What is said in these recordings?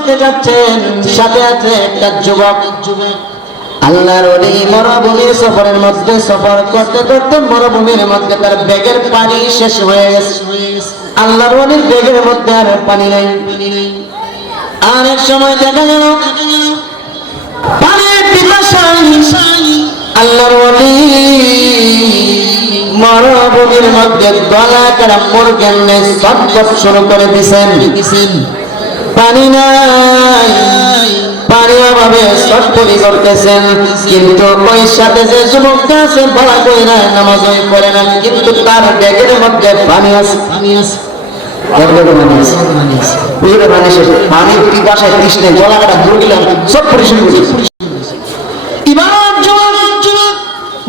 বসতে যাচ্ছেন, সাথে আছে একটা যুবক। আল্লাহর ওলি মরুভূমির সফরের মধ্যে সফর করতে করতে মরুভূমির মধ্যে তার ব্যাগের পানি শেষ হয়ে গেছে। আল্লাহর ওলির ব্যাগের মধ্যে আর পানি নাই। আর এক সময় দেখা গেল পানির পিপাসায় আল্লাহর ওলি মরুভূমির মধ্যে গলা কাটা মুরগের ন্যায় ছটফট শুরু করে দিছেন। পানি নাই, পানির অভাবে ছটফটি করতেছেন। কিন্তু ওই সাথে যে যুবকটা আছে বলা কই না, নামাজই পড়ে না, কিন্তু তার ব্যাগের মধ্যে পানি আছে। পানির পিপাসায় তৃষ্ণায় গলা কাটা মুরগিলাম সব পরিষ্কার করেছে। এবার যুবক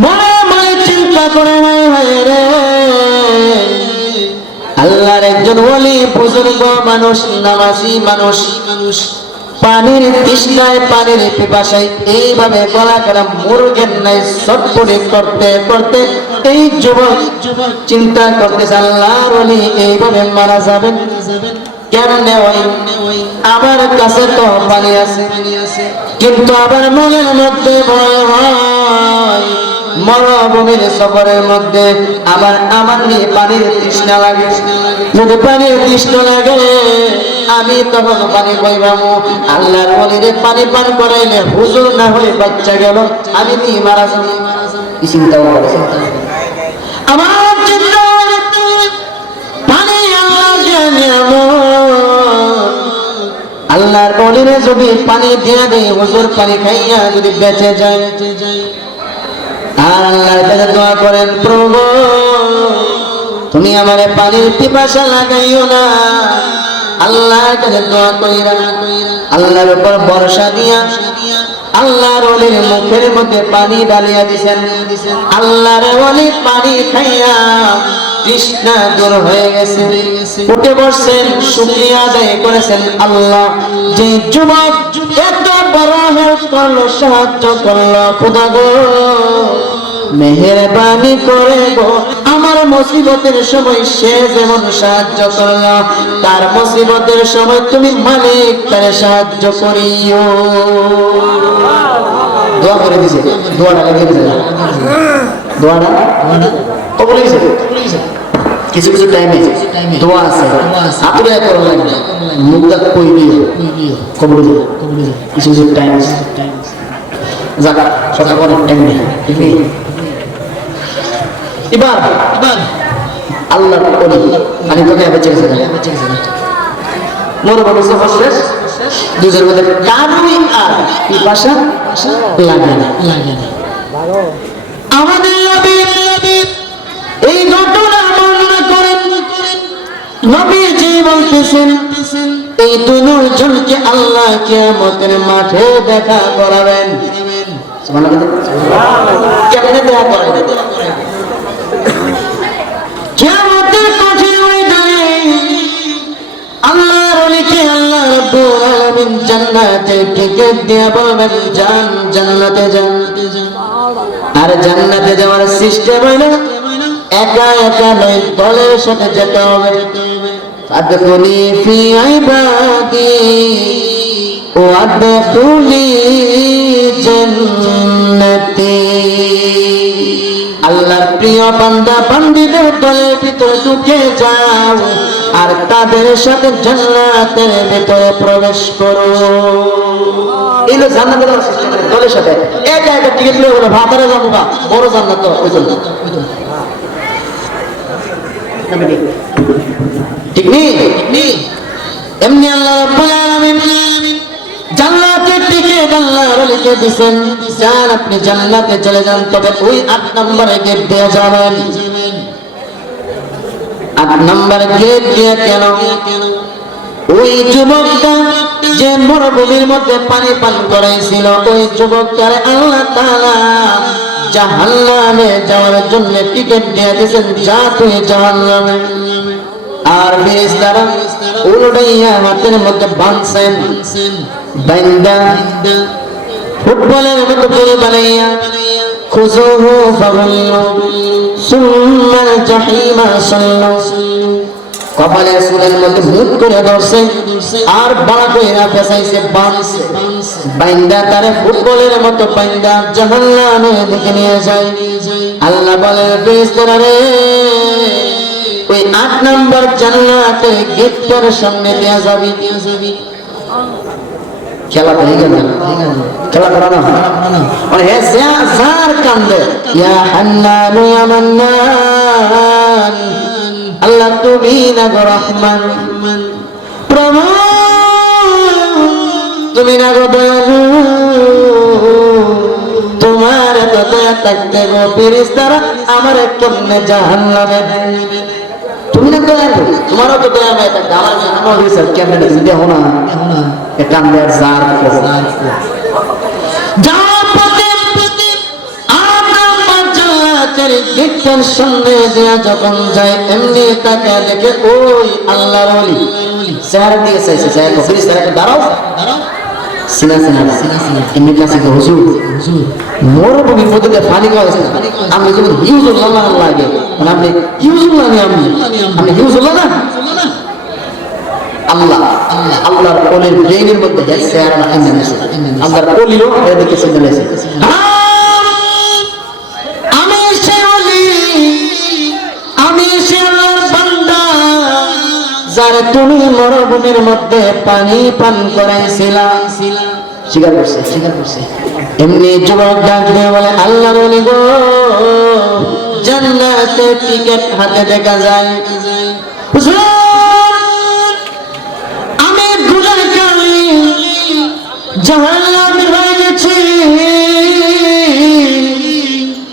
মনে মনে চিন্তা করে, আল্লাহর একজন ওলি বুজুর্গ মানুষ, নামাজি মানুষ, পানির তৃষ্ণায় পানির পিপাসায় এইভাবে গলা কাটা মুরগের নাই ছটফটি করতে করতে এই যুবক চিন্তা করতেছে আল্লাহর ওলি এইভাবে মারা যাবেন কেমনে? আমার কাছে তো পানি আছে, কিন্তু আবার মনের মধ্যে ভয় হয় মরুভূমির সফরের মধ্যে আবার আমার নিয়ে পানির তৃষ্ণা লাগে। যদি পানির তৃষ্ণা লাগে আমি তখন পানি পাইবাম। আল্লাহর ওলিরে পানি পান করাইলে হুজুর না হয়ে বাচ্চা গেল, আমি নিয়ে মারা যাব। চিন্তা করে আমার চিন্তা পানি আল্লাহর ওলিরে যদি পানি দিয়ে দেয়, হুজুর পানি খাইয়া যদি বেঁচে যায়। আর আল্লাহর কাছে দোয়া করেন, প্রভু তুমি আমারে পানির পিপাসা লাগাইও না। আল্লাহর কাছে দোয়া কইরা আল্লাহর উপর ভরসা দিয়া আল্লাহর ওলির মুখের মধ্যে পানি ঢালিয়া দিছেন। আল্লাহর ওলি পানি খাইয়া তৃষ্ণা দূর হয়ে গেছে, উঠে বসছেন, শুকরিয়া আদায় করেছেন। আল্লাহ যে যুবক এত বড় হেল্প করলো, সাহায্য করলো, খোদা গো মেহেরবানি করে গো আমার মুসিবতের সময় সে যেমন সাহায্য করলো, তার মুসিবতের সময় তুমি মালিক তারে সাহায্য করিও। দোয়া করে দিছে, দোয়াটা লাগিয়ে দিছে, দোয়াটা কবুল হয়েছে। কিছু কিছু টাইমে দোয়া আছে আতুরে করা লাগবে, মুখটা কই দিও কবুল দিও। কিছু কিছু টাইম আছে, যাক সকাল অনেক টাইম নেই। এবার আল্লাহর ওলি আমি তোকে বেঁচে গেছে মরুভূমি সফর শেষ, দুজের মধ্যে কারোই আর পিপাসা লাগে না। আমাদের নবী এই ঘটনা বর্ণনা করেন, নবীজি বলতেছেন এই দুজনকে আল্লাহ কিয়ামতের মাঠে দেখা করাবেন। কেমনে দেখা করাবেন? কিয়ামতের কঠিন ময়দানে আল্লাহর ওলিকে আল্লাহ রাব্বুল আলামিন জান্নাতে টিকিট দিয়ে বলবেন যান, জান্নাতে যান। আর জান্নাতে যাওয়ার সিস্টেম হলো একা একা নয়, দলের সাথে যেতে হবে। আদখুলি ফি ইবাদি ওয়া আদখুলি জান্নাতি। আল্লাহর প্রিয় বান্দা বান্দীদের দলের ভিতরে ঢুকে যাও আর তাদের সাথে জান্নাতের ভিতরে প্রবেশ করো। এই হলো জান্নাতের সিস্টেম, দলের সাথে একা একা টিকিট নিয়ে বলে ভাতারে যাবো না, বড় জান্নাত ওই জন্য ঠিক নেই। এমনি আল্লাহ রাব্বুল আলামিন জান্নাতের টিকিট আল্লাহর ওলিকে দিবেন, যান আপনি জান্নাতে চলে যান, তবে ওই 8 নম্বরে গেট দিয়ে যাবেন। 8 নম্বর গেট দিয়ে কেন? ওই যুবকটা যে মরুভূমির মধ্যে পানি পান করাইছিল, ওই যুবকটার আল্লাহ তাআলা জাহান্নামে যাওয়ার জন্য টিকিট দিয়ে দিয়েছেন, যা তুই জাহান্নামে। আর ফেরেশতারা উল্টাইয়া হাতের মধ্যে বাঁধছেন, বাইন্দা ফুটবলের মতো করে বানাইয়া খুযুহু ফাগুল্লু সুম্মাল জাহিমা সাল্লু। কপালের চুলের মধ্যে মুট করে ধরছে আর বড় কইরা পেছাইছে বাঁধছে বাইন্দা তারে ফুটবলের মতো বাইন্দা জাহান্নামে দিকে নিয়ে যায়। আল্লাহ বলে ফেরেশতারা রে ওই 8 নম্বর জান্নাতের গেটের সামনে দিয়ে যাবি। খেলা হয়ে গেল, খেলা করা না মানে হে যার কান্দে ইয়া হান্নান ইয়া মান্নান, আল্লাহ তুমি না গো রহমান, প্রভু তুমি না গো দয়ালু, তোমার এত দয়া থাকতে গো ফেরেশতারা আমার কেমনে জাহান্নামে নেবে। তুমি না দয়ালু, তোমারও তো দয়া মায়া থাকতে আমার জাহান্নামে হইছে কেমনে নেবে দেখো না এটা আমরা জার গেটের সামনে দেয়া যখন যায় এমনি তাকে দেখে ওই আল্লাহর ওলি চেহারা দিয়ে চাইছে চাই তো ফেরেশতারা দাঁড়াও সিনা সিনা এমনি কাছে হুজুর মরুভূমির মধ্যে পানি খাওয়াছে আমি যখন হিউজুল্লাহ লাগে মানে আপনি হিউজুল্লাহ আমি হিউজুল্লাহ না আল্লাহ আল্লাহর ওলির ব্রেইনের মধ্যে চেহারা আল্লাহর ওলিরও এদিকে চিন্তা লেগেছে যারা তুমি মরুভূমির মধ্যে পানি পান করাইছিলা স্বীকার করছে এমনি যুবক ডাক দিয়ে বলে আল্লাহর ওলি গো জান্নাতে টিকেট হাতে দেখা যায় আমি গুনাহ করি জাহান্নামে হয়ে গেছি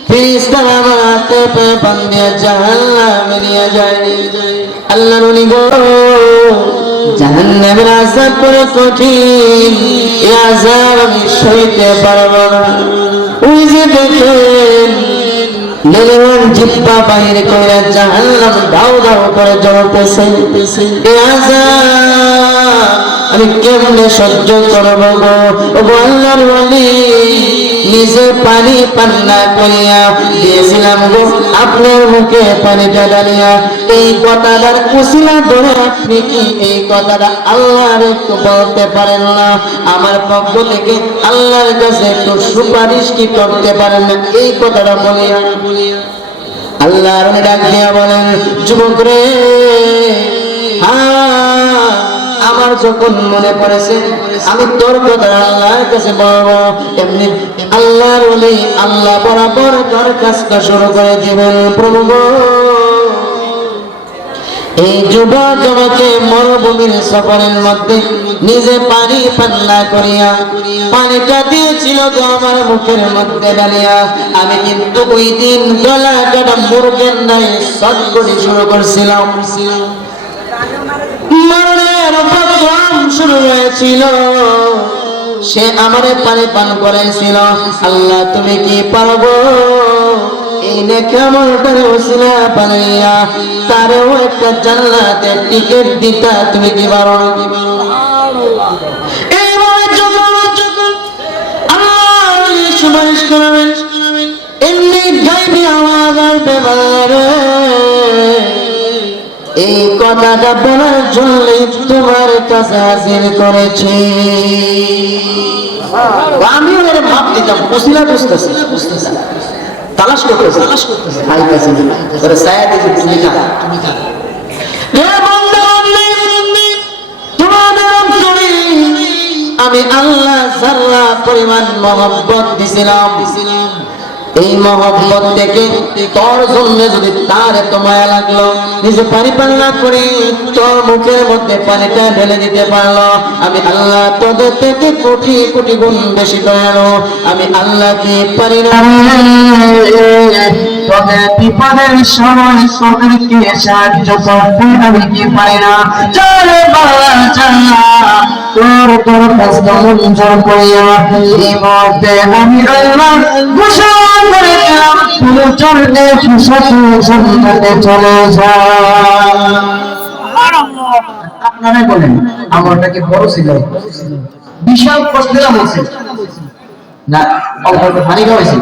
ফেরেশতারা আমার হাতে পায়ে বাঁধিয়ে জাহান্নামে নিয়ে যায়। আল্লাহর ওলি গো জাহান্নামের আযাব বড় কঠিন, এই আযাব আমি সইতে পারবো না। ওই যে দেখেন লেলিমান জিহ্বা বাইরে করে জাহান্নাম দাউ দাউ করে জ্বলতেছে, এই আযাব আমি কেমনে সহ্য করব গো। ও আল্লাহর ওলি নিজে পানি পান না করিয়া দিয়েছিলাম গো আপনার মুখে পানিটা ঢালিয়া, এই কথাটার উসিলা ধরে আপনি কি এই কথাটা আল্লাহর একটু বলতে পারেন না? আমার পক্ষ থেকে আল্লাহর কাছে একটু সুপারিশ কি করতে পারেন না? এই কথাটা বলিয়া আল্লাহর ডাক দিয়া বলেন যুবক রে আমার যখন মনে পড়েছে আমি তোর কথা আল্লাহর কাছে বলবো, এমনি আল্লাহর ওলি আল্লাহ বরাবর তোর কাজটা শুরু করে দিবেন। প্রভু এই যুবককে মরুভূমির সফরের মধ্যে নিজে পানি পান না করিয়া পানিটা দিয়েছিল তো আমার মুখের মধ্যে ঢালিয়া, আমি কিন্তু ওই দিন গলা কাটা মুরগের নাই সদ করে শুরু করছিলাম। মরণের উপক্রম শুরু হয়েছিল, সে আমারে পানি পান করেছিল। আল্লাহ তুমি কি পারবো এই নেকামলটার ওসিলা বানাইয়া তারও একটা জান্নাতের টিকিট দিতা, তুমি কি পারো না? এইভাবে যখন আল্লাহ সুপারিশ করবেন এমনি গাইবি আওয়াজ আসবে বারে এই কথাটা বলার জন্য তোমার কাছে হাজির করেছি। আমিও এর ভাব দিতাম ওসিলা বুঝতেছি তালাশ করতেছি আমি আল্লাহ যারা পরিমাণ মহব্বত দিছিলাম, এই মহব্বত থেকে তোর জন্য যদি তার এত মায়া লাগলো নিজে পানি পান না করে তোর মুখের মধ্যে পানিটা ঢেলে দিতে পারলো, আমি আল্লাহ তোদের থেকে কোটি কোটি গুণ বেশি দয়ালু। আমি আল্লাহ কি পারি না তোদের বিপদের সময় তোদেরকে সাহায্য করতে? আমি কি পারি না? চলে বাবা চলা তোর তোর কাজটা মঞ্জুর করিয়া এই মুহূর্তে আমি আল্লাহ ঘোষণা করে দিলাম তুমি চলতে সুসাথে চলে যাও। আপনারা বলেন আমারটা কি বড় ছিল? বিশাল কষ্ট দিলাম না অল্প ভারী হয়েছিল।